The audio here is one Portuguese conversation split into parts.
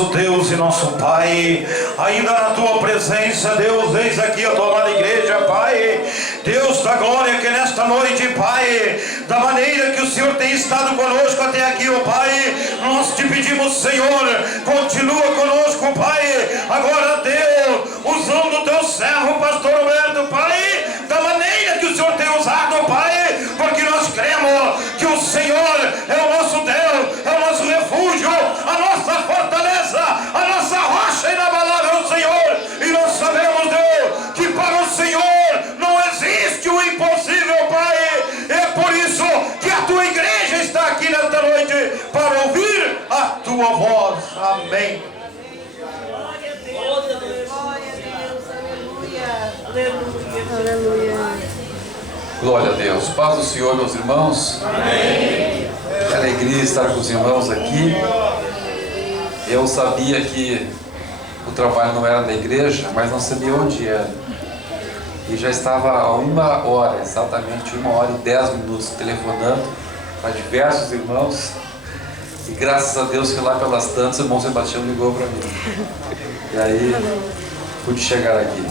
nosso Deus e nosso Pai, ainda na tua presença, Deus, eis aqui a tua amada igreja, Pai, Deus da glória, que nesta noite, Pai, da maneira que o Senhor tem estado conosco até aqui, ó Pai, nós te pedimos, Senhor, continua conosco, Pai, agora, Deus, usando o teu servo, pastor Roberto, Pai, da maneira que o Senhor tem usado, Pai, porque nós cremos que o Senhor é o nosso Deus, é o nosso refúgio, a nossa fortaleza, a nossa rocha inabalável, Senhor, e nós sabemos, Deus, que para o Senhor não existe o impossível, Pai. É por isso que a tua igreja está aqui nesta noite para ouvir a tua voz. Amém. Glória a Deus, aleluia, aleluia. Glória a Deus. Paz do Senhor, meus irmãos. Amém. Que alegria estar com os irmãos aqui. Eu sabia que o trabalho não era da igreja, mas não sabia onde era. E já estava a 1h, exatamente 1h10 telefonando para diversos irmãos. E graças a Deus que lá pelas tantas o irmão Sebastião ligou para mim. E aí pude chegar aqui.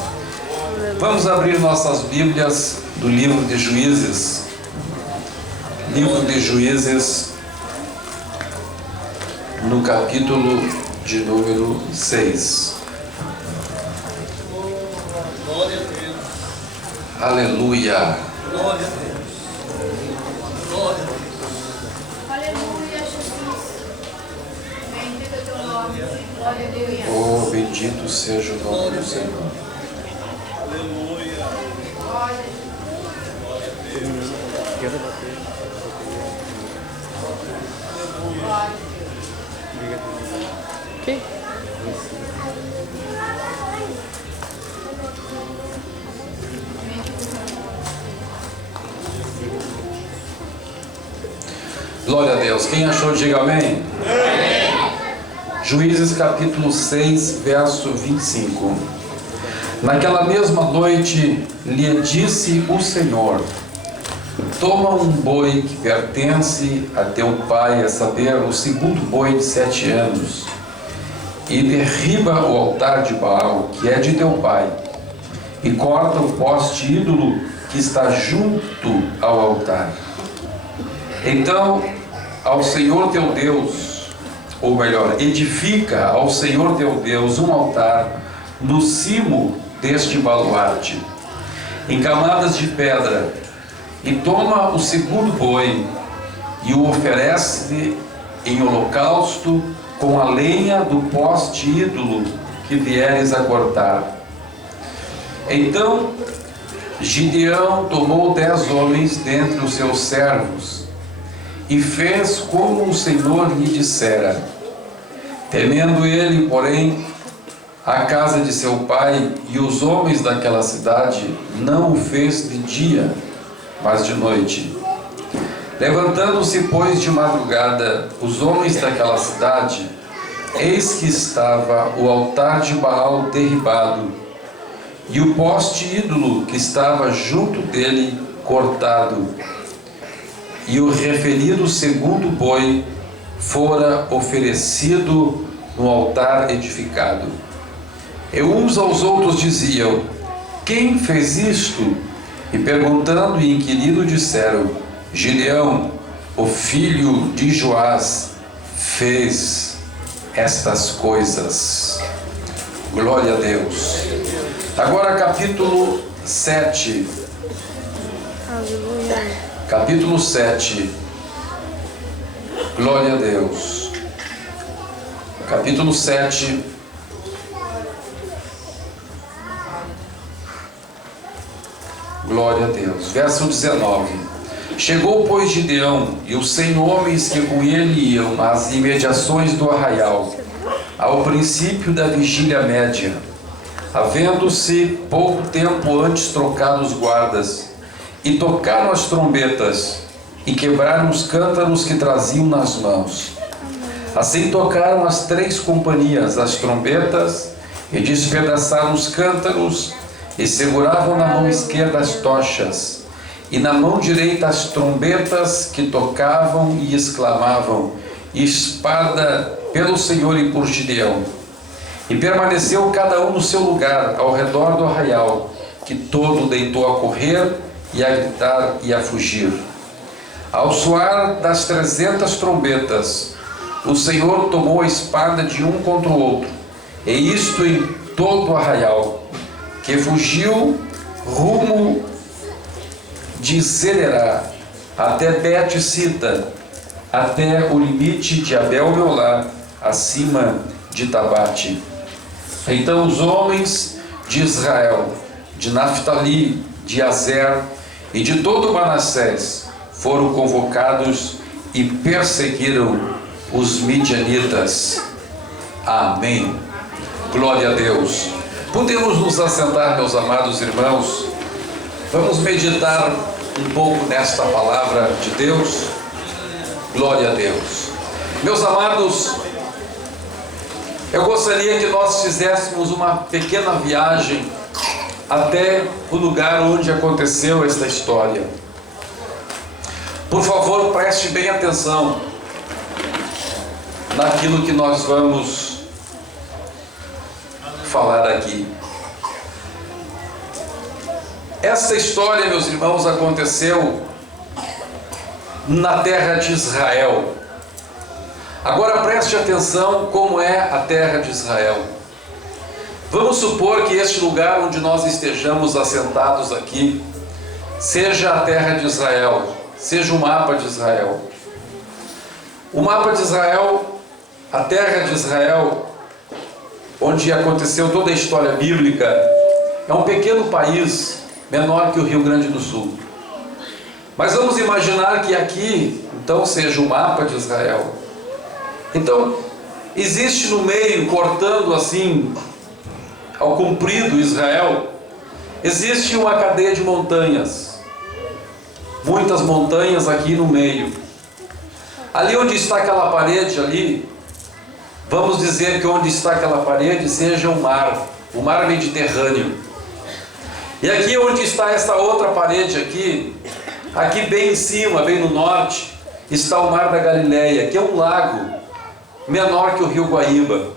Vamos abrir nossas Bíblias do livro de Juízes. Livro de Juízes, no capítulo de número 6. Glória a Deus. Aleluia. Glória a Deus. Glória a Deus. Aleluia, Jesus. Bendito é teu nome. Glória a Deus. Oh, bendito seja o nome do Senhor. Aleluia. Glória a Deus. Glória a Deus. Quem achou, diga amém. Amém. Juízes capítulo 6, verso 25. Naquela mesma noite lhe disse o Senhor: toma um boi que pertence a teu pai, a saber, o segundo boi de 7 anos, e derriba o altar de Baal, que é de teu pai, e corta o poste ídolo que está junto ao altar. Então, ao Senhor teu Deus, ou melhor, edifica ao Senhor teu Deus um altar no cimo deste baluarte, em camadas de pedra, e toma o segundo boi e o oferece em holocausto com a lenha do poste ídolo que vieres a cortar. Então Gideão tomou 10 homens dentre os seus servos e fez como o Senhor lhe dissera. Temendo ele, porém, a casa de seu pai e os homens daquela cidade, não o fez de dia, mas de noite. Levantando-se, pois, de madrugada, os homens daquela cidade, eis que estava o altar de Baal derribado, e o poste ídolo que estava junto dele cortado, e o referido segundo boi fora oferecido no altar edificado. E uns aos outros diziam: quem fez isto? E perguntando e inquirindo disseram: Gideão, o filho de Joás, fez estas coisas. Glória a Deus. Agora capítulo 7. Aleluia. Capítulo 7. Glória a Deus. Capítulo 7. Glória a Deus. Verso 19. Chegou, pois, Gideão e os 100 homens que com ele iam às imediações do arraial, ao princípio da vigília média, havendo-se pouco tempo antes trocado os guardas, e tocaram as trombetas, e quebraram os cântaros que traziam nas mãos. Assim tocaram as 3 companhias as trombetas, e despedaçaram os cântaros, e seguravam na mão esquerda as tochas, e na mão direita as trombetas que tocavam e exclamavam: espada pelo Senhor e por Gideão. E permaneceu cada um no seu lugar, ao redor do arraial, que todo deitou a correr, e a gritar e a fugir. Ao soar das 300 trombetas, o Senhor tomou a espada de um contra o outro, e isto em todo o arraial, que fugiu rumo de Zererá, até Bet-sita, até o limite de Abel-meolá, acima de Tabate. Então os homens de Israel, de Naftali, de Azer e de todo Manassés foram convocados e perseguiram os midianitas. Amém. Glória a Deus. Podemos nos assentar, meus amados irmãos. Vamos meditar um pouco nesta palavra de Deus. Glória a Deus. Meus amados, eu gostaria que nós fizéssemos uma pequena viagem até o lugar onde aconteceu esta história. Por favor, preste bem atenção naquilo que nós vamos falar aqui. Esta história, meus irmãos, aconteceu na terra de Israel. Agora preste atenção como é a terra de Israel. Vamos supor que este lugar onde nós estejamos assentados aqui seja a terra de Israel, seja o mapa de Israel. O mapa de Israel, a terra de Israel, onde aconteceu toda a história bíblica, é um pequeno país menor que o Rio Grande do Sul. Mas vamos imaginar que aqui, então, seja o mapa de Israel. Então, existe no meio, cortando assim, ao comprido Israel, existe uma cadeia de montanhas. Muitas montanhas aqui no meio. Ali onde está aquela parede ali, vamos dizer que onde está aquela parede seja o mar Mediterrâneo. E aqui onde está essa outra parede aqui bem em cima, bem no norte, está o Mar da Galileia, que é um lago menor que o Rio Guaíba.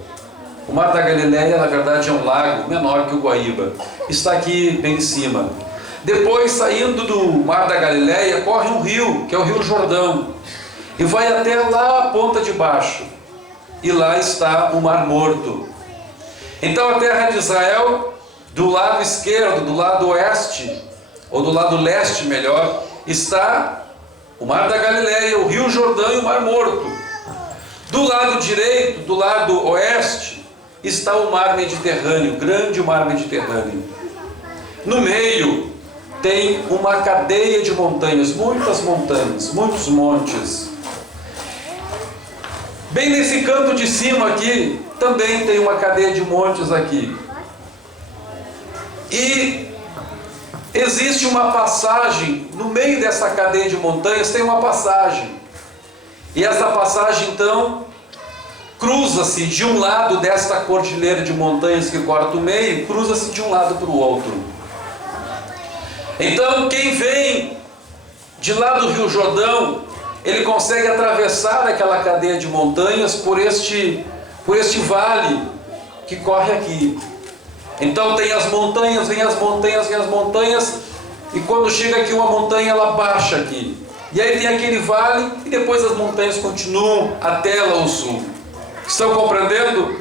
O Mar da Galileia, na verdade, é um lago menor que o Guaíba. Está aqui bem em cima. Depois, saindo do Mar da Galileia, corre um rio, que é o Rio Jordão, e vai até lá a ponta de baixo. E lá está o Mar Morto. Então a terra de Israel, do lado esquerdo, do lado oeste, ou do lado leste melhor, está o Mar da Galileia, o Rio Jordão e o Mar Morto. Do lado direito, do lado oeste, está o Mar Mediterrâneo, grande Mar Mediterrâneo. No meio tem uma cadeia de montanhas, muitos montes. Bem nesse canto de cima aqui, também tem uma cadeia de montes aqui. E existe uma passagem, no meio dessa cadeia de montanhas tem uma passagem. E essa passagem então cruza-se de um lado desta cordilheira de montanhas que corta o meio, cruza-se de um lado para o outro. Então quem vem de lá do Rio Jordão, ele consegue atravessar aquela cadeia de montanhas por este vale que corre aqui. Então tem as montanhas, vem as montanhas, e quando chega aqui uma montanha, ela baixa aqui. E aí tem aquele vale, e depois as montanhas continuam até lá ao sul. Estão compreendendo?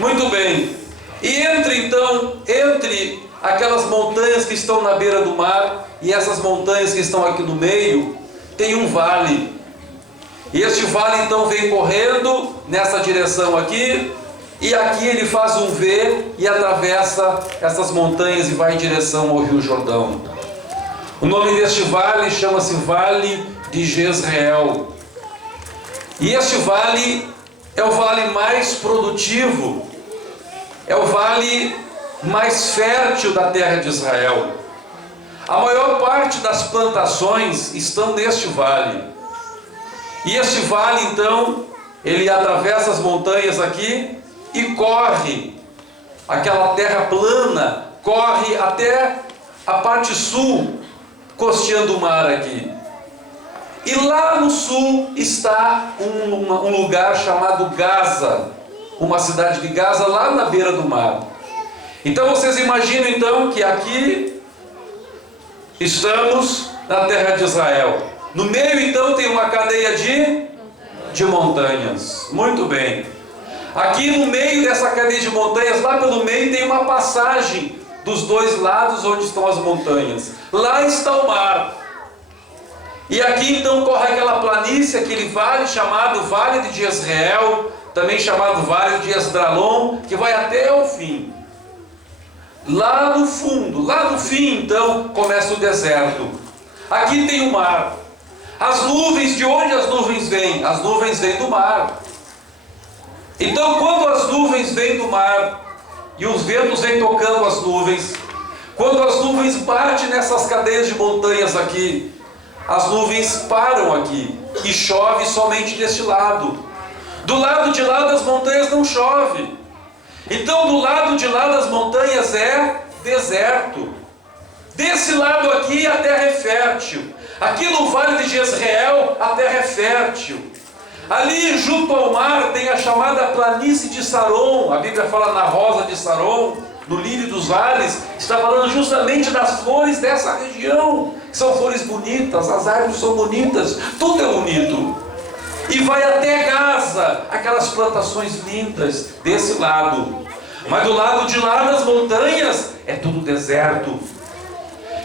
Muito bem. E entre aquelas montanhas que estão na beira do mar, e essas montanhas que estão aqui no meio, tem um vale. E este vale então vem correndo nessa direção aqui, e aqui ele faz um V e atravessa essas montanhas e vai em direção ao Rio Jordão. O nome deste vale chama-se Vale de Jezreel. E este vale é o vale mais produtivo, é o vale mais fértil da terra de Israel. A maior parte das plantações estão neste vale. E este vale então, ele atravessa as montanhas aqui e corre, aquela terra plana, corre até a parte sul, costeando o mar aqui. E lá no sul está um lugar chamado Gaza, uma cidade de Gaza lá na beira do mar. Então vocês imaginam então que aqui estamos na terra de Israel. No meio então tem uma cadeia de montanhas. Muito bem. Aqui no meio dessa cadeia de montanhas, lá pelo meio tem uma passagem dos dois lados onde estão as montanhas. Lá está o mar. E aqui então corre aquela planície, aquele vale chamado Vale de Jezreel, também chamado Vale de Esdralon, que vai até o fim. Lá no fundo, lá no fim então, começa o deserto. Aqui tem o mar. As nuvens, de onde as nuvens vêm? As nuvens vêm do mar. Então quando as nuvens vêm do mar, e os ventos vêm tocando as nuvens, quando as nuvens batem nessas cadeias de montanhas aqui, as nuvens param aqui e chove somente deste lado. Do lado de lá das montanhas não chove. Então do lado de lá das montanhas é deserto. Desse lado aqui a terra é fértil. Aqui no Vale de Jezreel a terra é fértil. Ali junto ao mar tem a chamada planície de Saron. A Bíblia fala na rosa de Saron, no lírio dos vales. Está falando justamente das flores dessa região, que são flores bonitas, as árvores são bonitas, tudo é bonito. E vai até Gaza, aquelas plantações lindas desse lado. Mas do lado de lá das montanhas é tudo deserto.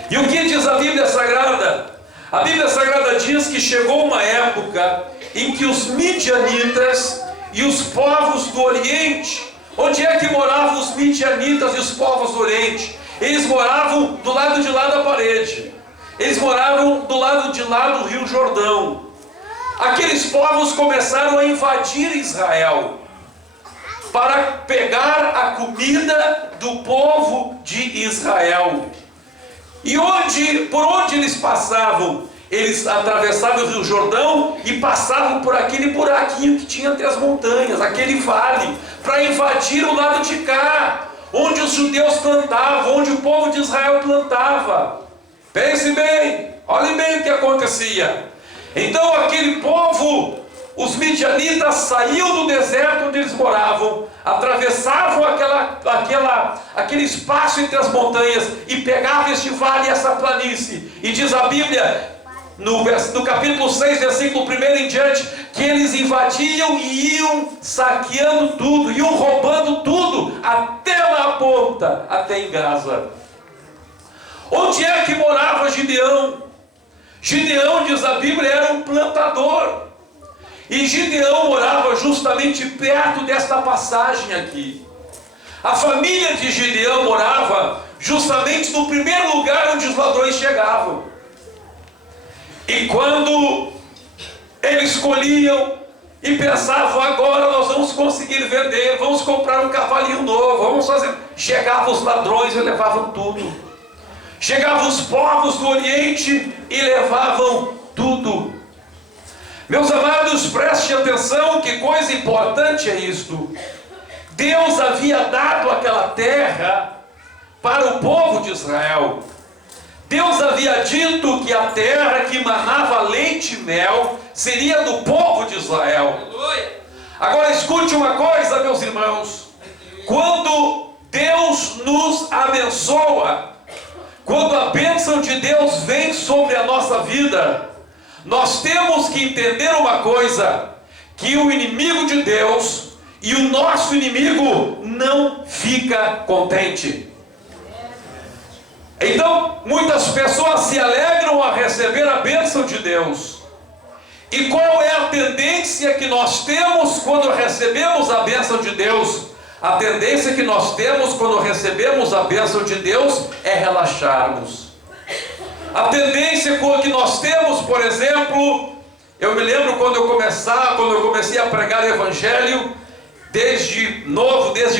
E o que diz a Bíblia Sagrada? A Bíblia Sagrada diz que chegou uma época em que os midianitas e os povos do Oriente, onde é que moravam os midianitas e os povos do Oriente? Eles moravam do lado de lá da parede. Eles moravam do lado de lá do Rio Jordão. Aqueles povos começaram a invadir Israel para pegar a comida do povo de Israel. E por onde eles passavam? Eles atravessavam o Rio Jordão e passavam por aquele buraquinho que tinha entre as montanhas, aquele vale, para invadir o lado de cá, onde os judeus plantavam, onde o povo de Israel plantava. Pense bem, olhem bem o que acontecia. Então aquele povo, os midianitas, saíam do deserto onde eles moravam, atravessavam aquele espaço entre as montanhas e pegavam este vale e essa planície. E diz a Bíblia, no capítulo 6, versículo 1 em diante, que eles invadiam e iam saqueando tudo, iam roubando tudo, até na ponta, até em Gaza. Onde é que morava Gideão? Gideão, diz a Bíblia, era um plantador. E Gideão morava justamente perto desta passagem aqui. A família de Gideão morava justamente no primeiro lugar onde os ladrões chegavam. E quando eles colhiam e pensavam, agora nós vamos conseguir vender, vamos comprar um cavalinho novo, vamos fazer... Chegavam os ladrões e levavam tudo. Chegavam os povos do Oriente e levavam tudo. Meus amados, prestem atenção, que coisa importante é isto. Deus havia dado aquela terra para o povo de Israel. Deus havia dito que a terra que manava leite e mel seria do povo de Israel. Agora escute uma coisa, meus irmãos. Quando Deus nos abençoa, quando a bênção de Deus vem sobre a nossa vida, nós temos que entender uma coisa, que o inimigo de Deus e o nosso inimigo não fica contente. Então, muitas pessoas se alegram a receber a bênção de Deus. E qual é a tendência que nós temos quando recebemos a bênção de Deus? A tendência que nós temos quando recebemos a bênção de Deus é relaxarmos. A tendência que nós temos, por exemplo, eu me lembro quando eu comecei a pregar o Evangelho, desde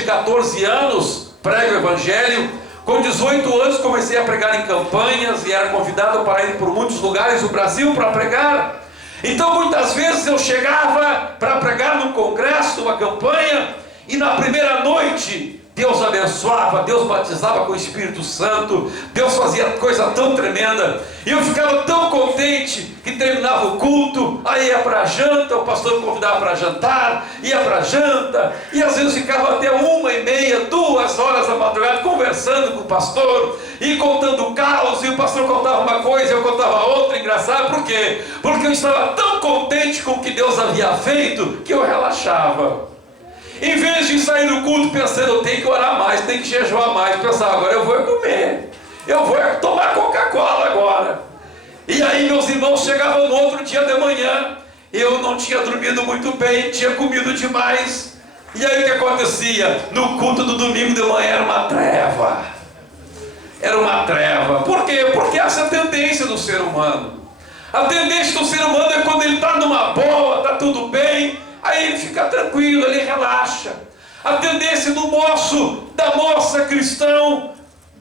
14 anos, prego o Evangelho. Com 18 anos comecei a pregar em campanhas e era convidado para ir por muitos lugares do Brasil para pregar. Então muitas vezes eu chegava para pregar num congresso, numa campanha, e na primeira noite Deus abençoava, Deus batizava com o Espírito Santo, Deus fazia coisa tão tremenda, e eu ficava tão contente que terminava o culto, aí ia para a janta, o pastor me convidava para jantar, ia para a janta, e às vezes ficava até 1h30, 2 horas da madrugada, conversando com o pastor, e contando caos, e o pastor contava uma coisa, eu contava outra. Engraçado, por quê? Porque eu estava tão contente com o que Deus havia feito, que eu relaxava. Em vez de sair do culto pensando, eu tenho que orar mais, tenho que jejuar mais, pensava, agora eu vou comer, eu vou tomar Coca-Cola agora. E aí meus irmãos chegavam no outro dia de manhã, eu não tinha dormido muito bem, tinha comido demais, e aí o que acontecia? No culto do domingo de manhã era uma treva. Era uma treva. Por quê? Porque essa é a tendência do ser humano. A tendência do ser humano é quando ele está numa boa, está tudo bem, aí ele fica tranquilo, ele relaxa. A tendência do moço, da moça cristão,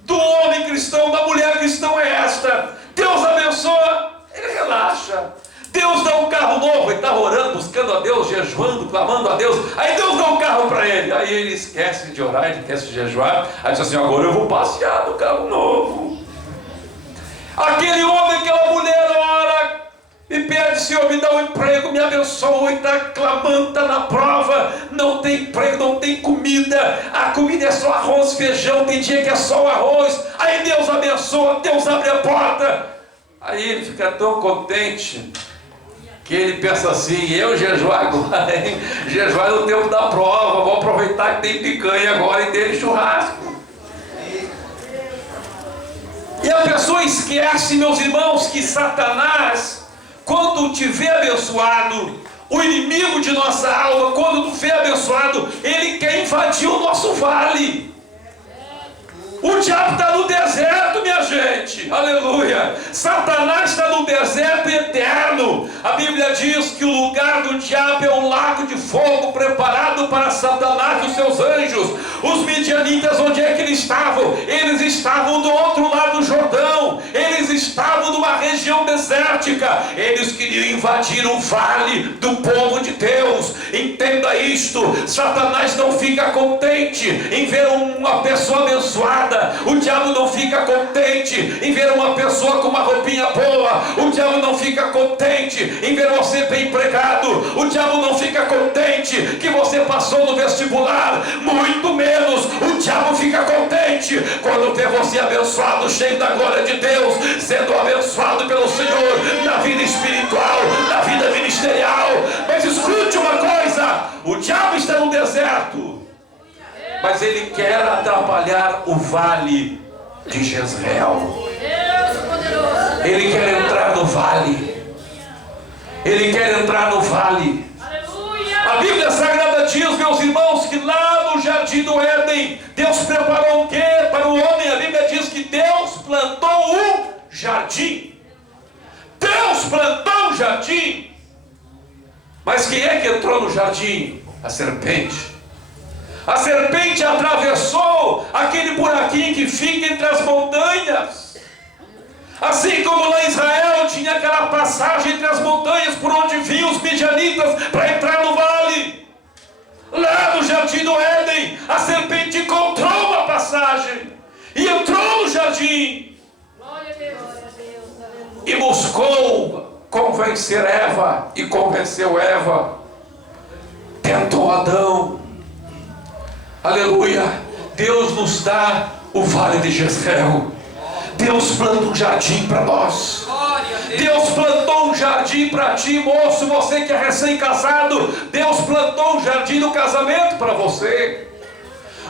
do homem cristão, da mulher cristão é esta: Deus abençoa, ele relaxa. Deus dá um carro novo, ele está orando, buscando a Deus, jejuando, clamando a Deus, aí Deus dá um carro para ele, aí ele esquece de orar, ele esquece de jejuar, aí diz assim, agora eu vou passear no carro novo. Aquele homem, aquela mulher ora e pede, Senhor, me dá um emprego, me abençoa, e está clamando, está na prova, não tem emprego, não tem comida, a comida é só arroz, feijão, tem dia que é só o arroz, aí Deus abençoa, Deus abre a porta, aí ele fica tão contente, que ele pensa assim, eu jejuar agora, hein? Jejuar no tempo da prova, vou aproveitar que tem picanha agora e tem churrasco. E a pessoa esquece, meus irmãos, que Satanás, quando te vê abençoado, o inimigo de nossa alma, quando te vê abençoado, ele quer invadir o nosso vale. O diabo está no deserto, minha gente, aleluia. Satanás está no deserto eterno. A Bíblia diz que o lugar do diabo é um lago de fogo preparado para Satanás e os seus anjos. Os midianitas, onde é que eles estavam? Eles estavam do outro lado do Jordão, eles estavam numa região desértica, eles queriam invadir o vale do povo de Deus. Entenda isto: Satanás não fica contente em ver uma pessoa abençoada. O diabo não fica contente em ver uma pessoa com uma roupinha boa. O diabo não fica contente em ver você bem empregado. O diabo não fica contente que você passou no vestibular. Muito menos o diabo fica contente quando vê você abençoado, cheio da glória de Deus, sendo abençoado pelo Senhor na vida espiritual, na vida ministerial. Mas escute uma coisa: o diabo está no deserto, mas ele quer atrapalhar o vale de Jezreel. Ele quer entrar no vale. Ele quer entrar no vale. A Bíblia Sagrada diz, meus irmãos, que lá no jardim do Éden, Deus preparou o quê para o homem? A Bíblia diz que Deus plantou um jardim. Deus plantou um jardim. Mas quem é que entrou no jardim? A serpente. A serpente atravessou aquele buraquinho que fica entre as montanhas. Assim como lá em Israel tinha aquela passagem entre as montanhas por onde vinham os midianitas para entrar no vale. Lá no jardim do Éden, a serpente encontrou uma passagem e entrou no jardim. Glória a Deus. E buscou convencer Eva, e convenceu Eva. Tentou Adão. Aleluia. Deus nos dá o vale de Jezreel. Deus planta um jardim para nós. Deus plantou um jardim para ti, moço, você que é recém-casado. Deus plantou um jardim no casamento para você.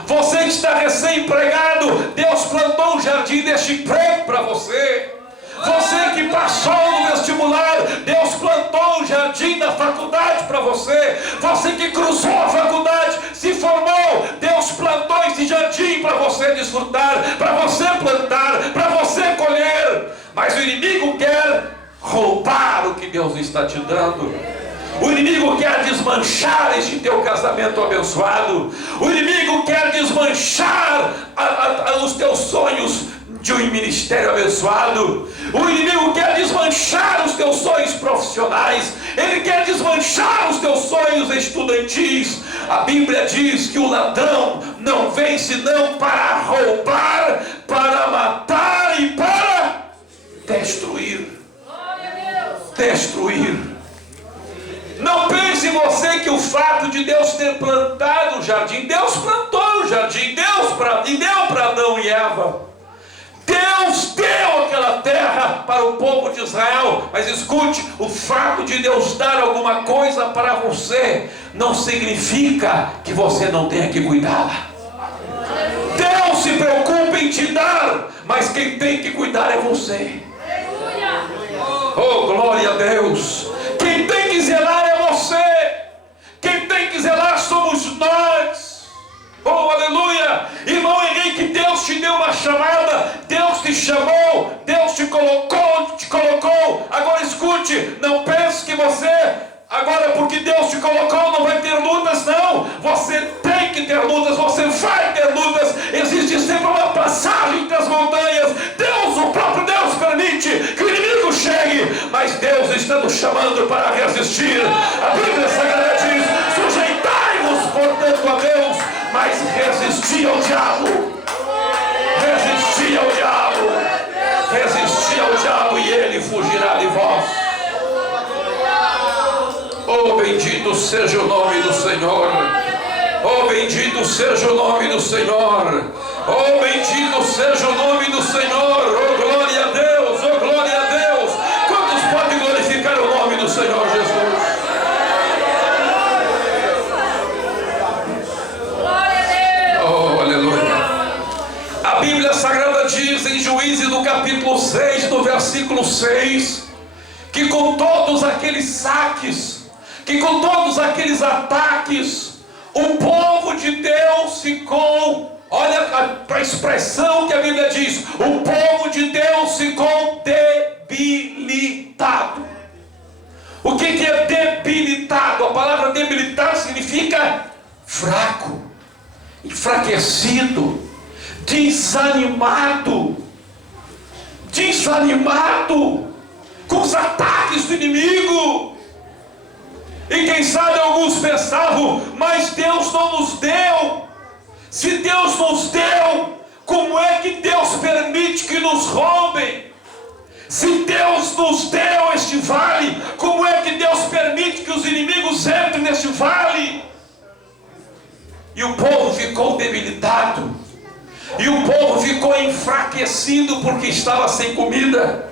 Você que está recém-empregado, Deus plantou um jardim deste emprego para você. Você que passou no vestibular, Deus plantou um jardim da faculdade para você. Você que cruzou a faculdade, se formou, Deus plantou esse jardim para você desfrutar, para você plantar, para você colher. Mas o inimigo quer roubar o que Deus está te dando. O inimigo quer desmanchar este teu casamento abençoado. O inimigo quer desmanchar os teus sonhos de um ministério abençoado. O inimigo quer desmanchar os teus sonhos profissionais. Ele quer desmanchar os teus sonhos estudantis. A Bíblia diz que o ladrão não vem vem senão para roubar, para matar e para destruir. Destruir. Não pense você que o fato de Deus ter plantado o jardim, Deus plantou o jardim, Deus deu para Adão e Eva. Deus deu aquela terra para o povo de Israel. Mas escute, o fato de Deus dar alguma coisa para você não significa que você não tenha que cuidá-la. Deus se preocupa em te dar, mas quem tem que cuidar é você. Oh, glória a Deus. Quem tem que zelar é você. Quem tem que zelar somos nós. Oh, aleluia. Irmão Henrique, Deus te deu uma chamada, Deus te chamou, Deus te colocou. Agora escute, não pense que você, agora porque Deus te colocou, não vai ter lutas, não. Você tem que ter lutas, você vai ter lutas. Existe sempre uma passagem entre as montanhas. Deus, o próprio Deus permite que o inimigo chegue, mas Deus está nos chamando para resistir. A Bíblia Sagrada diz: sujeitai-vos, portanto, a Deus, mas resisti ao diabo. Resisti ao diabo. Resisti ao diabo e ele fugirá de vós. Oh, bendito seja o nome do Senhor. Oh, bendito seja o nome do Senhor. Oh, bendito seja o nome do Senhor. Oh, glória a Deus. Oh, glória a Deus. Quantos podem glorificar o nome do Senhor Jesus? Oh, aleluia. A Bíblia Sagrada diz em Juízes, no capítulo 6, no versículo 6, que com todos aqueles saques, que com todos aqueles ataques, o povo de Deus ficou, olha a expressão que a Bíblia diz, o povo de Deus ficou debilitado. O que é debilitado? A palavra debilitado significa fraco, enfraquecido, desanimado, com os ataques do inimigo. E quem sabe alguns pensavam, mas Deus não nos deu. Se Deus nos deu, como é que Deus permite que nos roubem? Se Deus nos deu este vale, como é que Deus permite que os inimigos entrem neste vale? E o povo ficou debilitado, e o povo ficou enfraquecido porque estava sem comida.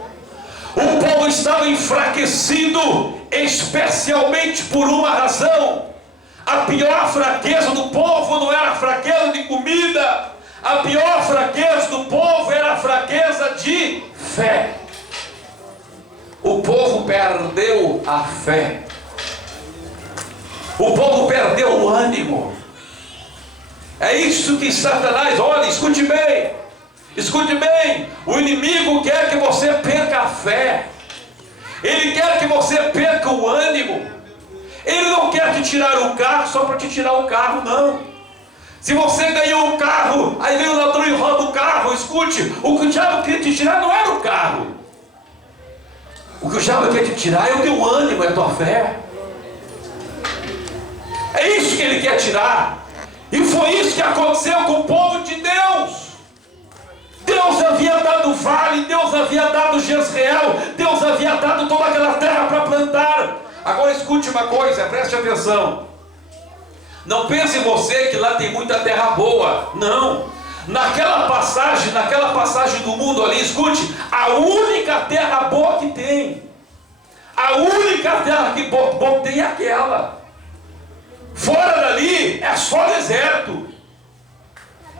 O povo estava enfraquecido, especialmente por uma razão. A pior fraqueza do povo não era a fraqueza de comida. A pior fraqueza do povo era a fraqueza de fé. O povo perdeu a fé. O povo perdeu o ânimo. É isso que Satanás, olha, escute bem, o inimigo quer que você perca a fé, ele quer que você perca o ânimo, ele não quer te tirar o carro só para te tirar o carro, não. Se você ganhou um carro, aí vem o ladrão e rouba o carro, escute, o que o diabo queria te tirar não era o carro, o que o diabo quer te tirar é o teu ânimo, é a tua fé, é isso que ele quer tirar. E foi isso que aconteceu com o povo de Deus. Deus havia dado o vale, Deus havia dado Jezreel, Deus havia dado toda aquela terra para plantar. Agora escute uma coisa, preste atenção. Não pense você que lá tem muita terra boa. Não. Naquela passagem do mundo ali, escute, a única terra boa que tem, a única terra que boa tem é aquela. Fora dali é só deserto.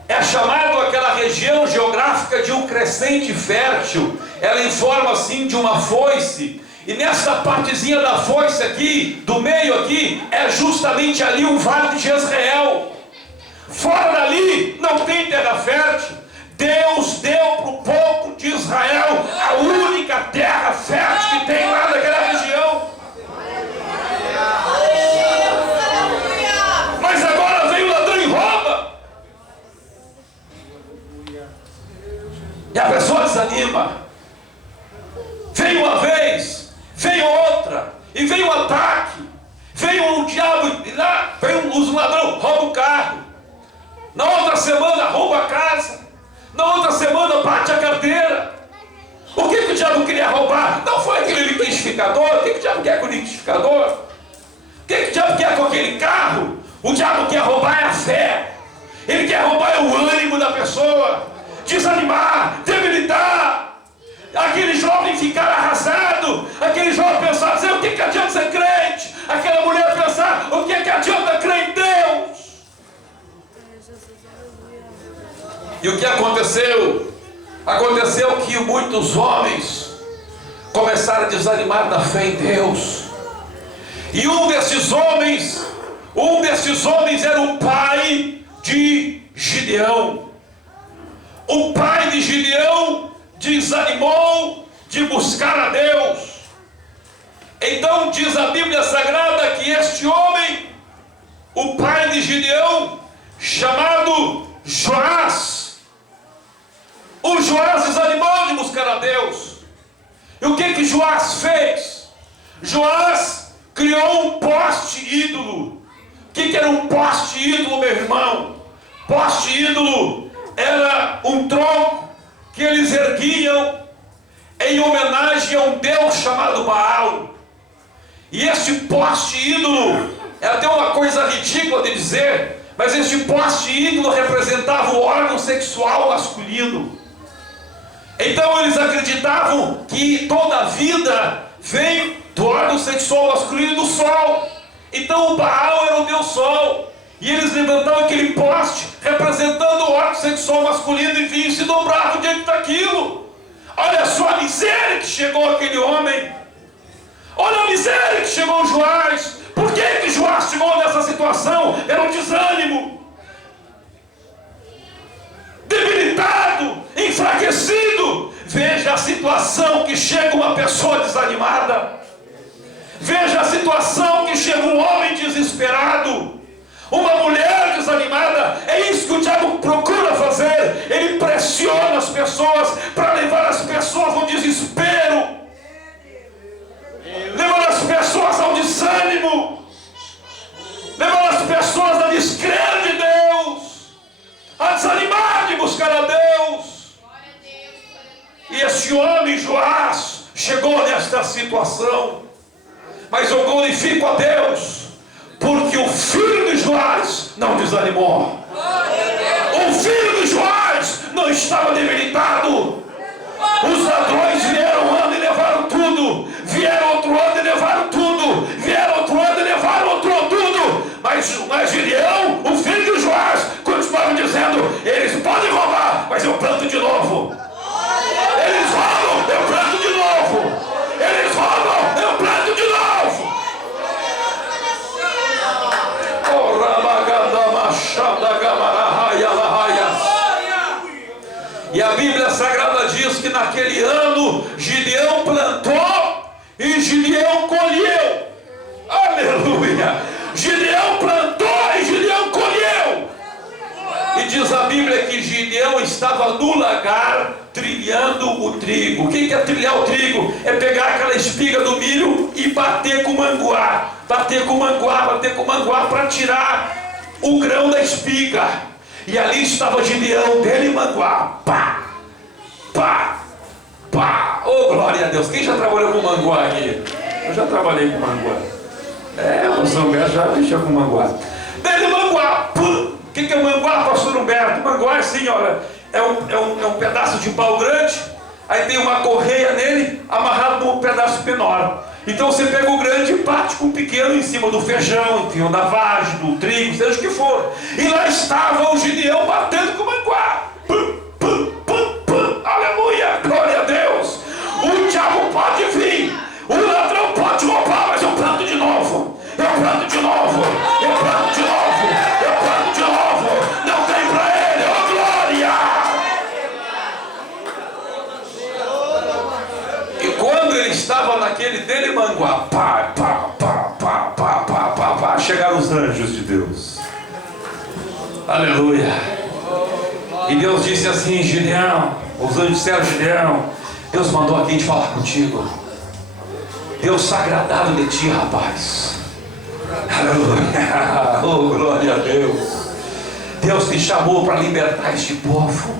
É chamado aquela região geográfica de um crescente fértil. Ela informa assim de uma foice. E nessa partezinha da foice aqui, do meio aqui, é justamente ali o vale de Jezreel. Fora dali não tem terra fértil. Deus deu para o povo de Israel a única terra fértil que tem lá naquela região. Mas agora vem o ladrão e rouba. E a pessoa desanima. Vem uma vez, vem outra, e vem um ataque, vem um diabo, e lá vem os ladrões, rouba o carro. Na outra semana bate a carteira. O que o diabo queria roubar? Não foi aquele liquidificador. O que o diabo quer com o liquidificador? O que o diabo quer com aquele carro? O diabo quer roubar é a fé. Ele quer roubar o ânimo da pessoa, desanimar, debilitar. Aquele jovem ficar arrasado, aquele jovem pensar, dizer, o que adianta ser crente? Aquela mulher pensar, o que adianta crer em Deus? E o que aconteceu? Aconteceu que muitos homens começaram a desanimar da fé em Deus. E um desses homens era o pai de Gideão. O pai de Gideão desanimou de buscar a Deus. Então diz a Bíblia Sagrada que este homem, o pai de Gideão, chamado Joás, o Joás desanimou de buscar a Deus. E o que Joás fez? Joás criou um poste ídolo. O que era um poste ídolo, meu irmão? Poste ídolo era um tronco que eles erguiam em homenagem a um deus chamado Baal. E este poste ídolo, é até uma coisa ridícula de dizer, mas este poste ídolo representava o órgão sexual masculino. Então eles acreditavam que toda a vida vem do órgão sexual masculino e do sol. Então o Baal era o deus sol. E eles levantavam aquele poste representando o órgão sexual masculino e vinham se dobravam diante daquilo. Olha só a miséria que chegou aquele homem. Olha a miséria que chegou o Joás. Por que Joás chegou nessa situação? Era um desânimo. Debilitado, enfraquecido. Veja a situação que chega uma pessoa desanimada. Veja a situação que chega um homem desesperado, uma mulher desanimada. É isso que o diabo procura fazer. Ele pressiona as pessoas para levar as pessoas ao desespero, levar as pessoas ao desânimo, levar as pessoas a descrer de Deus, a desanimar de buscar a Deus. E esse homem Joás chegou nesta situação. Mas eu glorifico a Deus, porque o filho de Joás não desanimou. O filho de Joás não estava debilitado. Os ladrões vieram um ano e levaram tudo, vieram outro ano e levaram tudo, vieram outro ano e levaram outro tudo. Mas Gideão, o filho de Joás, continuava dizendo, eles podem roubar, mas eu planto de novo. Eles roubam, eu planto de novo. Eles roubam, eu planto de novo. E a Bíblia Sagrada diz que naquele ano Gideão plantou e Gideão colheu. Aleluia! Gideão plantou e Gideão colheu. E diz a Bíblia que Gideão estava no lagar trilhando o trigo. O que é trilhar o trigo? É pegar aquela espiga do milho e bater com manguá. Bater com manguá para tirar o grão da espiga. E ali estava Gideão, dele manguá. Pá, pá, pá. Oh, glória a Deus. Quem já trabalhou com manguá aqui? Eu já trabalhei com manguá. O São Humberto já mexeu com manguá. Dele manguá. Pum. O que é manguá, pastor Humberto? Manguá é assim, olha. É um pedaço de pau grande, aí tem uma correia nele, amarrado num pedaço menor. Então você pega o grande e bate com o pequeno em cima do feijão, enfim, da vagem, do trigo, seja o que for. E lá estava o Gideão batendo com o manguá. Pum, pum, pum, pum. Aleluia, glória a Deus. O diabo pode vir, o ladrão pode roubar, mas eu planto de novo. Eu planto de novo, eu planto de novo, eu planto de novo. Não tem pra ele, oh glória. E quando ele estava naquele dele manguá, pá, pá, pá, pá, pá, pá, pá, pá, chegaram os anjos de Deus. Aleluia. E Deus disse assim, Gideão, os anjos disseram, Gideão, Deus mandou alguém te falar contigo. Deus está agradado de ti, rapaz. Aleluia. Oh, glória a Deus. Deus te chamou para libertar este povo.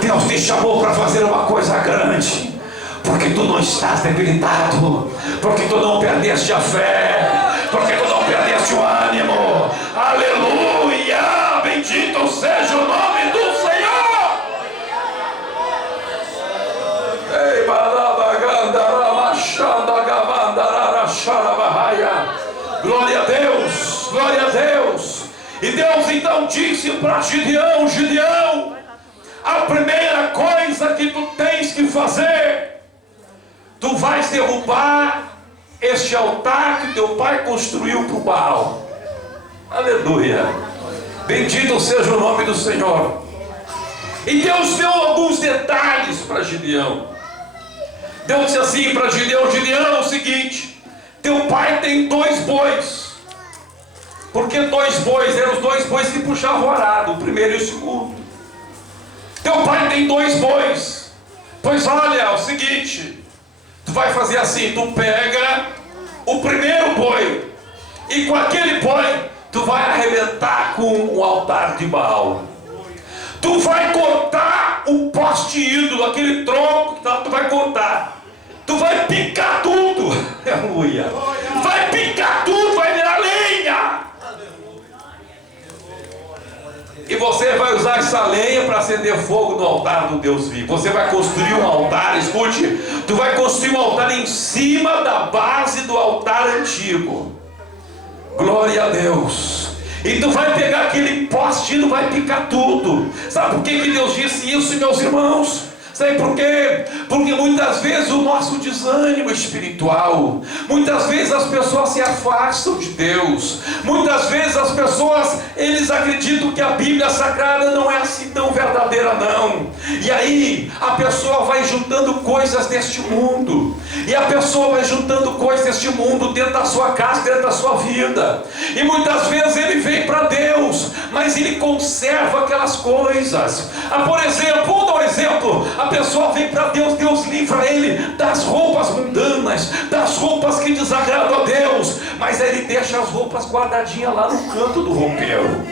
Deus te chamou para fazer uma coisa grande. Porque tu não estás debilitado, porque tu não perdeste a fé, porque tu não perdeste o ânimo. Aleluia! Bendito seja o nome do Senhor. Ei, glória a Deus, glória a Deus. E Deus então disse para Gideão: Gideão, a primeira coisa que tu tens que fazer, tu vais derrubar este altar que teu pai construiu para o Baal. Aleluia! Bendito seja o nome do Senhor. E Deus deu alguns detalhes para Gideão. Deus disse assim para Gideão: Gideão, é o seguinte, teu pai tem 2 bois. Por que 2 bois? Eram os 2 bois que puxavam o arado, o primeiro e o segundo. Teu pai tem 2 bois. Pois olha, é o seguinte, tu vai fazer assim, tu pega o primeiro boi, e com aquele boi, tu vai arrebentar com o altar de Baal. Tu vai cortar o poste ídolo, aquele tronco que tu vai cortar. Tu vai picar tudo. Aleluia. Vai picar tudo, vai virar lenha. E você vai usar essa lenha para acender fogo no altar do Deus vivo. Você vai construir um altar, escute, tu vai construir um altar em cima da base do altar antigo. Glória a Deus. E tu vai pegar aquele poste e vai picar tudo. Sabe por que Deus disse isso, meus irmãos? Sabe por quê? Porque muitas vezes o nosso desânimo espiritual, muitas vezes as pessoas se afastam de Deus, muitas vezes as pessoas, eles acreditam que a Bíblia Sagrada não é assim tão verdadeira não. E aí a pessoa vai juntando coisas deste mundo, e a pessoa vai juntando coisas deste mundo dentro da sua casa, dentro da sua vida, e muitas vezes ele vem para Deus, mas ele conserva aquelas coisas. Por exemplo, vou dar um exemplo. A pessoa vem para Deus, Deus livra ele das roupas mundanas, das roupas que desagradam a Deus, mas ele deixa as roupas guardadinhas lá no canto do roupeiro.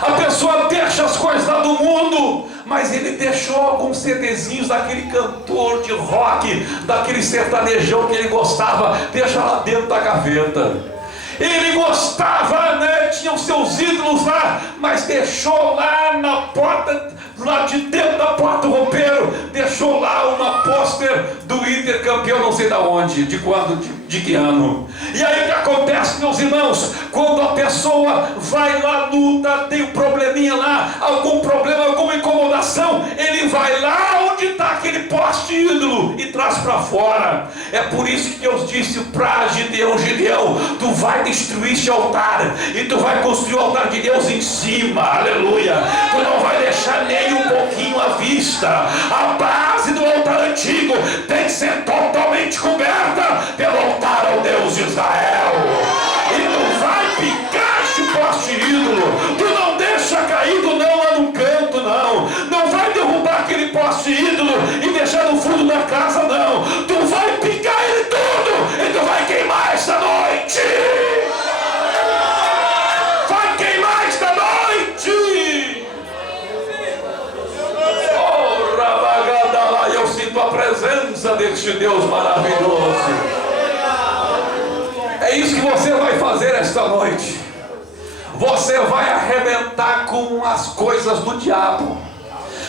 A pessoa deixa as coisas lá do mundo, mas ele deixou alguns CDzinhos daquele cantor de rock, daquele sertanejão que ele gostava, deixa lá dentro da gaveta. Ele gostava, né? Tinha os seus ídolos lá, mas deixou lá na porta, lá de dentro da porta do roupeiro, deixou lá uma pôster do Inter campeão, não sei de onde, de quando, de que ano. E aí o que acontece, meus irmãos? Quando a pessoa vai lá, luta, tem um probleminha lá, algum problema, alguma incomodação, ele vai lá onde está aquele poste ídolo e traz para fora. É por isso que Deus disse para Gideão: Gideão, tu vai destruir este altar e tu vai construir o altar de Deus em cima. Aleluia. Tu não vai deixar nem um pouquinho à vista. A base do altar antigo tem que ser totalmente coberta pelo altar ao Deus de Israel. E tu vai picar este poste ídolo. Tu não deixa caído não lá no canto, não. Não vai derrubar aquele poste ídolo e deixar no fundo da casa, não. Tu vai picar ele tudo e tu vai queimar esta noite. Vai queimar esta noite. Oh, Rabagadala, eu sinto a presença deste Deus maravilhoso. É isso que você vai fazer esta noite. Você vai arrebentar com as coisas do diabo.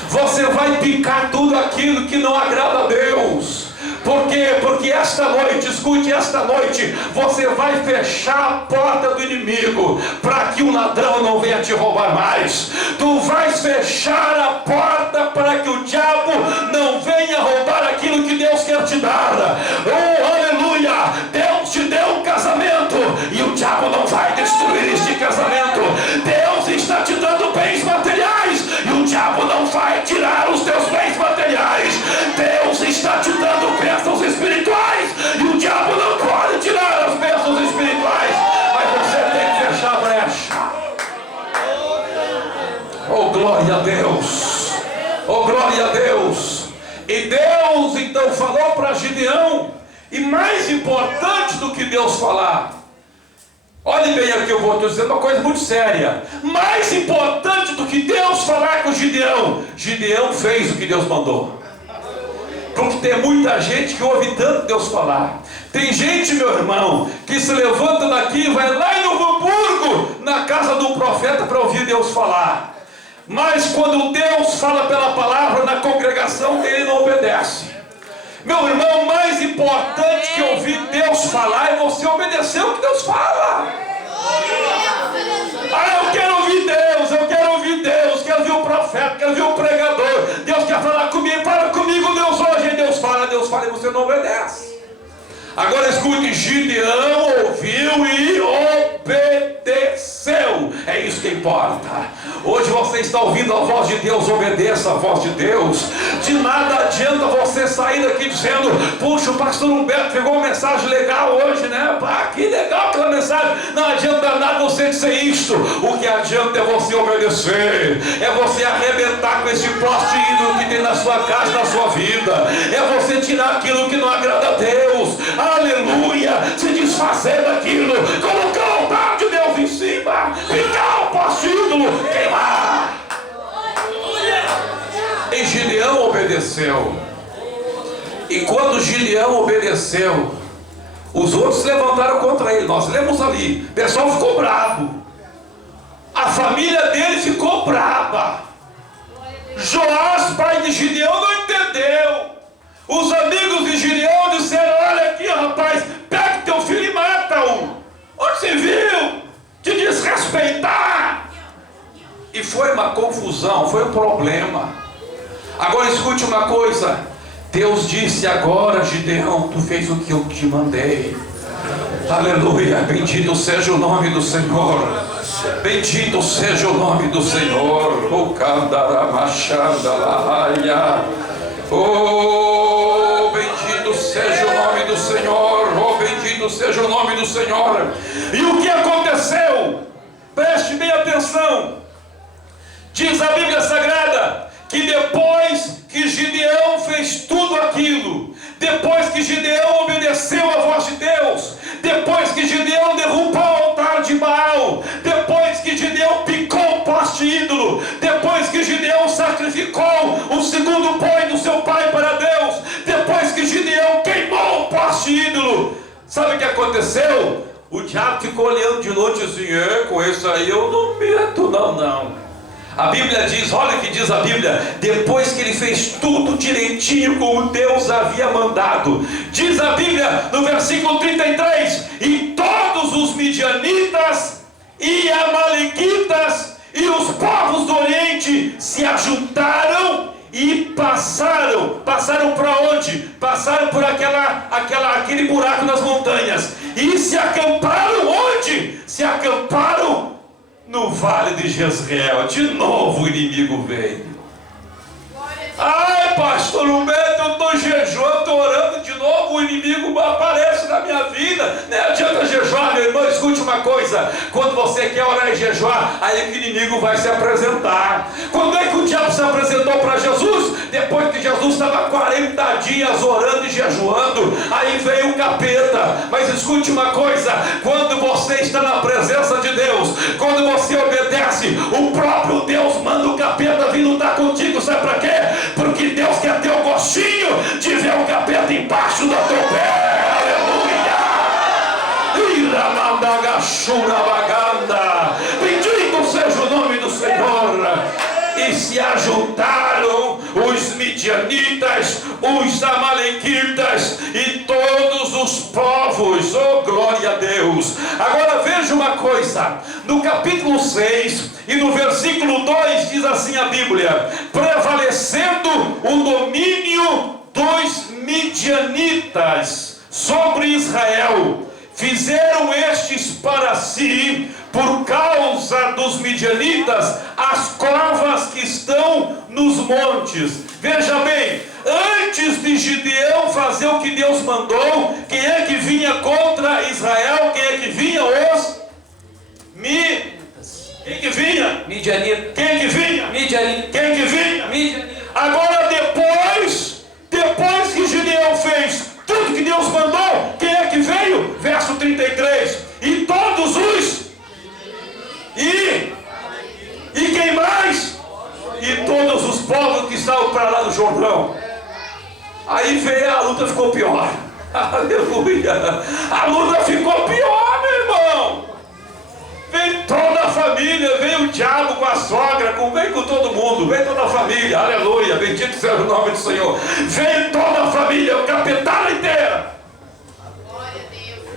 Você vai picar tudo aquilo que não agrada a Deus. Por quê? Porque esta noite, escute, esta noite você vai fechar a porta do inimigo para que o ladrão não venha te roubar mais. Tu vais fechar a porta para que o diabo não venha roubar aquilo que Deus quer te dar. Oh, aleluia! Deus te deu um casamento e o diabo não vai destruir este casamento. Deus está te dando bens materiais e o diabo não vai tirar os teus bens materiais. Deus está te dando bênçãos espirituais e o diabo não pode tirar as bênçãos espirituais, mas você tem que fechar a brecha. Oh, glória a Deus! Oh, glória a Deus! E Deus então falou para Gideão, e mais importante do que Deus falar, Olhe bem aqui, eu vou te dizer uma coisa muito séria. Mais importante do que Deus falar com Gideão, Gideão fez o que Deus mandou. Porque tem muita gente que ouve tanto Deus falar. Tem gente, meu irmão, que se levanta daqui e vai lá em Novo Hamburgo, na casa do profeta, para ouvir Deus falar. Mas quando Deus fala pela palavra na congregação, ele não obedece. Meu irmão, mais importante que ouvir Deus falar é você obedecer o que Deus fala. Ah, eu quero ouvir Deus, quero ouvir o profeta, quero ouvir o pregador. Deus quer falar comigo, fala comigo, Deus hoje. Deus fala e você não obedece. Agora escute, Gideão ouviu e obedeceu. É isso que importa. Hoje você está ouvindo a voz de Deus, obedeça a voz de Deus. De nada adianta você sair daqui dizendo: puxa, o pastor Humberto pegou uma mensagem legal hoje, né? Pá, que legal aquela mensagem. Não adianta nada você dizer isto. O que adianta é você obedecer. É você arrebentar com esse poste ídolo que tem na sua casa, na sua vida. É você tirar aquilo que não agrada a Deus. Aleluia, se desfazer daquilo, colocar o altar de Deus em cima, ficar o poste ídolo, queimar. E Gideão obedeceu. E quando Gideão obedeceu, os outros se levantaram contra ele. Nós lemos ali, o pessoal ficou bravo, a família dele ficou brava. Joás, pai de Gideão, não entendeu. Os amigos de Gideão disseram: olha aqui, rapaz, pega teu filho e mata-o. Onde você viu? Te desrespeitar. E foi uma confusão, foi um problema. Agora escute uma coisa. Deus disse: agora, Gideão, tu fez o que eu te mandei. Aleluia, bendito seja o nome do Senhor. Bendito seja o nome do Senhor. O candaramachandalaia. Oh, bendito seja o nome do Senhor. Oh, bendito seja o nome do Senhor. E o que aconteceu? Preste bem atenção. Diz a Bíblia Sagrada que depois que Gideão fez tudo aquilo, depois que Gideão obedeceu a voz de Deus, depois que Gideão derrubou o altar de Baal, depois que Gideão picou o poste ídolo, depois que Gideão sacrificou o segundo boi do seu pai para Deus, depois que Gideão queimou o poste ídolo, sabe o que aconteceu? O diabo ficou olhando de longe assim: com isso aí eu não meto, não. A Bíblia diz, olha o que diz a Bíblia: depois que ele fez tudo direitinho como Deus havia mandado, diz a Bíblia no versículo 33: e todos os midianitas e amalequitas e os povos do Oriente se ajuntaram e passaram para onde? Passaram por aquele buraco nas montanhas e se acamparam onde? Se acamparam no vale de Jezreel. De novo o inimigo veio. Ai, pastor Humberto, eu estou jejuando, estou orando, de novo o inimigo aparece na minha vida. Não adianta jejuar, meu irmão, escute uma coisa: quando você quer orar e jejuar, aí que o inimigo vai se apresentar. Quando é que o diabo se apresentou para Jesus? Depois que Jesus estava 40 dias orando e jejuando, aí veio o capeta. Mas escute uma coisa: quando você está na presença de Deus, quando você obedece, o próprio Deus manda o capeta vir lutar contigo. Sabe para quê? Porque Deus quer ter o gostinho de ver o capeta embaixo do teu pé. Aleluia! Bendito seja o nome do Senhor. E se ajuntaram os midianitas, os amalequitas e todos os povos. Oh, glória a Deus! Agora veja uma coisa: no capítulo 6 e no versículo 2 diz assim a Bíblia: prevalecendo o domínio dos midianitas sobre Israel, fizeram estes para si, por causa dos midianitas, as covas que estão nos montes. Veja bem, antes de Gideão fazer o que Deus mandou, quem é que vinha contra Israel? Quem é que vinha? Quem que vinha? Midianita. Quem que vinha? Midianita. Quem que vinha? Midianita. Agora depois que Gideão fez tudo que Deus mandou, quem é que veio? Verso 33: e todos os todos os povos que estavam para lá do Jordão. Aí veio a luta, ficou pior. Aleluia. A luta ficou pior, meu irmão. Veio toda a família, veio o diabo com a sogra, veio com todo mundo, veio toda a família, aleluia, bendito seja o nome do Senhor. Veio toda a família, o capetada inteira.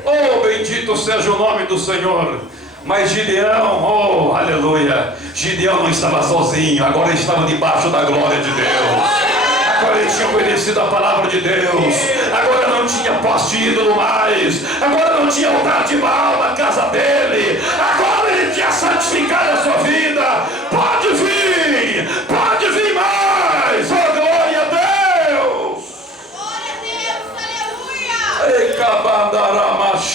Oh, bendito seja o nome do Senhor. Mas Gideão, oh, aleluia, Gideão não estava sozinho, agora ele estava debaixo da glória de Deus. Agora ele tinha obedecido a palavra de Deus. Agora não tinha poste ídolo mais. Agora não tinha altar de Baal na casa dele. Agora ele tinha santificado a sua vida. Pode vir mais. Oh, glória a Deus. Glória a Deus,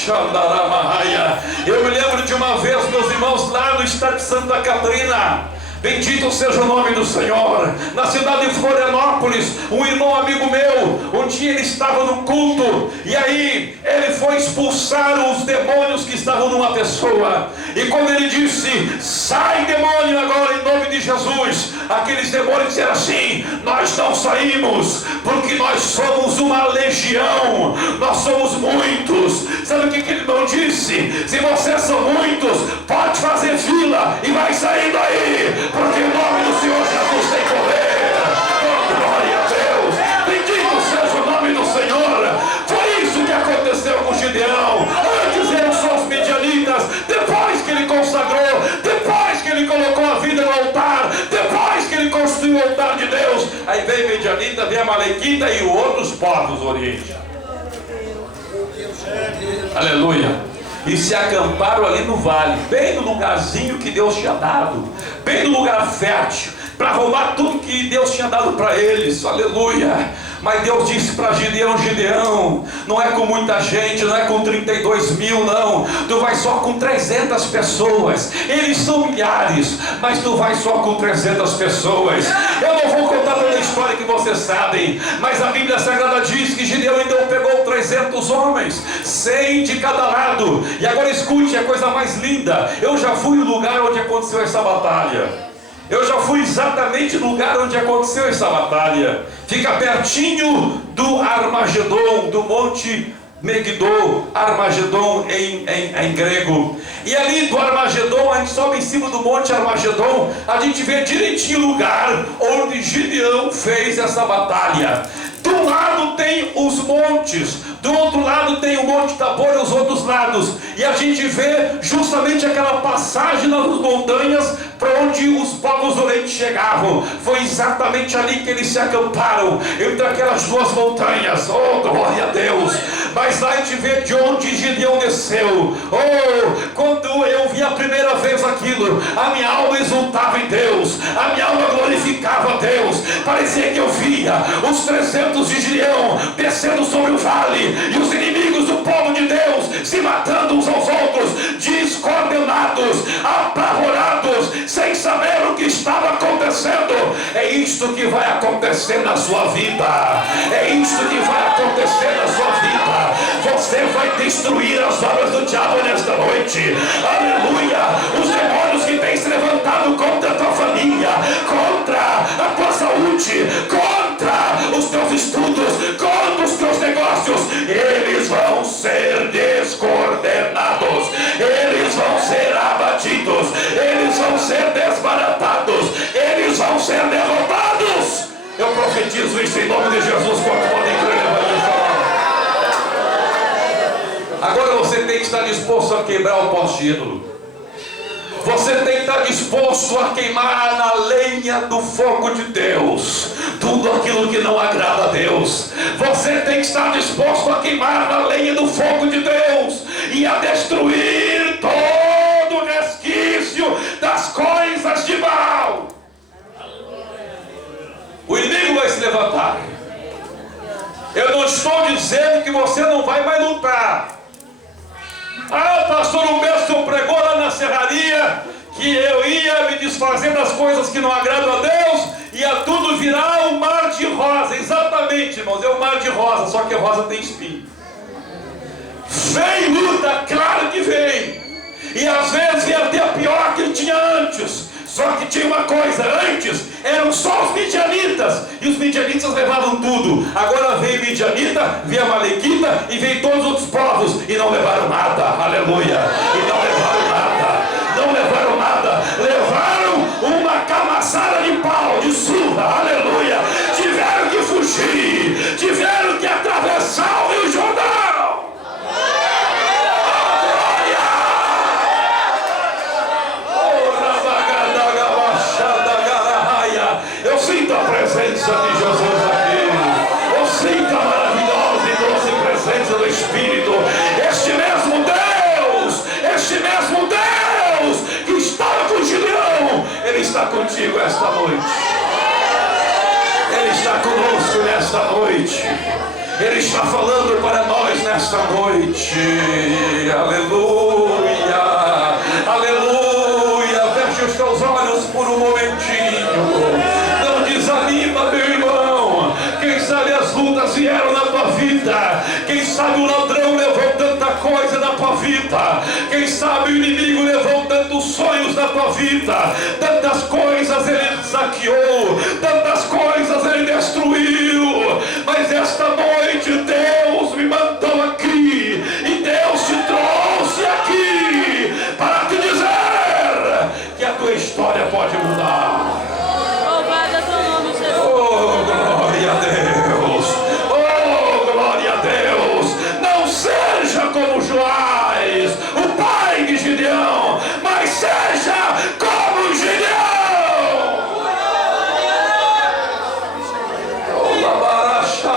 aleluia. Eu me lembro de uma vez, meus irmãos, lá no estado de Santa Catarina. Bendito seja o nome do Senhor. Na cidade de Florianópolis, um irmão amigo meu, um dia ele estava no culto, e aí ele foi expulsar os demônios que estavam numa pessoa, e quando ele disse, sai demônio agora em nome de Jesus, aqueles demônios disseram assim, nós não saímos, porque nós somos uma legião, nós somos muitos. Sabe o que aquele irmão disse? Se vocês são muitos, pode fazer fila e vai sair daí, porque o nome do Senhor Jesus tem poder. Oh, glória a Deus, bendito seja o nome do Senhor. Foi isso que aconteceu com Gideão. Antes eram só os medianitas, depois que ele consagrou, depois que ele colocou a vida no altar, depois que ele construiu o altar de Deus, aí veio medianita, veio a Amalequita e outros povos do Oriente. Aleluia. E se acamparam ali no vale, bem no lugarzinho que Deus tinha dado, bem no lugar fértil, para roubar tudo que Deus tinha dado para eles. Aleluia. Mas Deus disse para Gideão, Gideão, não é com muita gente, não é com 32 mil, não. Tu vai só com 300 pessoas. Eles são milhares, mas tu vai só com 300 pessoas. Eu não vou contar toda a história que vocês sabem, mas a Bíblia Sagrada diz que Gideão então pegou 300 homens, 100 de cada lado. E agora escute a coisa mais linda. Eu já fui no lugar onde aconteceu essa batalha. Eu já fui exatamente no lugar onde aconteceu essa batalha. Fica pertinho do Armagedon, do Monte Megiddo, Armagedon em grego. E ali do Armagedon, a gente sobe em cima do Monte Armagedon, a gente vê direitinho o lugar onde Gideão fez essa batalha. De um lado tem os montes, do outro lado tem o Monte Tabor e os outros lados. E a gente vê justamente aquela passagem nas montanhas para onde os povos do Oriente chegavam. Foi exatamente ali que eles se acamparam, entre aquelas duas montanhas. Oh, glória a Deus! Mas lá a gente vê de onde Gideão desceu. Oh, quando eu vi a primeira vez aquilo, a minha alma exultava em Deus, a minha alma glorificava a Deus. Parecia que eu via os 300 de Gideão descendo sobre o vale, e os inimigos do povo de Deus se matando uns aos outros, descoordenados, apavorados, sem saber o que estava acontecendo. É isto que vai acontecer na sua vida. É isto que vai acontecer na sua vida. Você vai destruir as obras do diabo nesta noite. Aleluia. Os demônios que têm se levantado contra a tua família, contra a tua saúde, contra os teus estudos, contra os teus negócios, eles vão ser descoordenados, eles vão ser abatidos, eles vão ser desbaratados, eles vão ser derrotados. Eu profetizo isso em nome de Jesus. Quando podem crer, levante a mão. Agora você tem que estar disposto a quebrar o poste ídolo. Você tem que estar disposto a queimar na lenha do fogo de Deus tudo aquilo que não agrada a Deus. Você tem que estar disposto a queimar na lenha do fogo de Deus e a destruir todo o resquício das coisas de Baal. O inimigo vai se levantar. Eu não estou dizendo que você não vai mais lutar. Ah, pastor Humberto pregou lá na serraria que eu ia me desfazer das coisas que não agradam a Deus, ia tudo virar um mar de rosa. Exatamente, irmãos, é um mar de rosa, só que a rosa tem espinho. Vem luta, claro que vem. E às vezes vem até pior que tinha antes. Só que tinha uma coisa, Antes eram só os midianitas, e os midianitas levavam tudo. Agora veio midianita, veio amalequita e veio todos os outros povos e não levaram nada. Aleluia! E não levaram nada. Não levaram nada. Levaram uma camaçada de pau, de surra. Aleluia! Tiveram que fugir. Tiveram que atravessar o Rio Jordão. Eu sinto a presença de Jesus aqui. Eu sinto a maravilhosa e doce presença do Espírito. Este mesmo Deus que estava com Gideão, Ele está contigo esta noite. Ele está conosco nesta noite. Ele está falando para nós nesta noite. Aleluia, aleluia. Feche os teus olhos por um momentinho. Não desanima, meu irmão. Quem sabe as lutas vieram na tua vida. Quem sabe o ladrão levou tanta coisa na tua vida. Quem sabe o inimigo levou tantos sonhos na tua vida. Tantas coisas ele saqueou, tantas coisas ele destruiu. Mas esta noite Deus me mandou aqui, e Deus te trouxe aqui para te dizer que a tua história pode mudar. Louvado é teu nome, Jesus. Oh, glória a Deus! Oh, glória a Deus! Não seja como Joás, o pai de Gideão, mas seja como Gideão!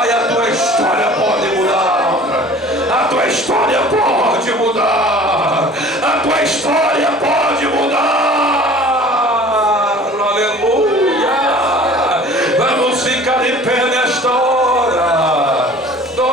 A tua história pode mudar. A tua história pode mudar. A tua história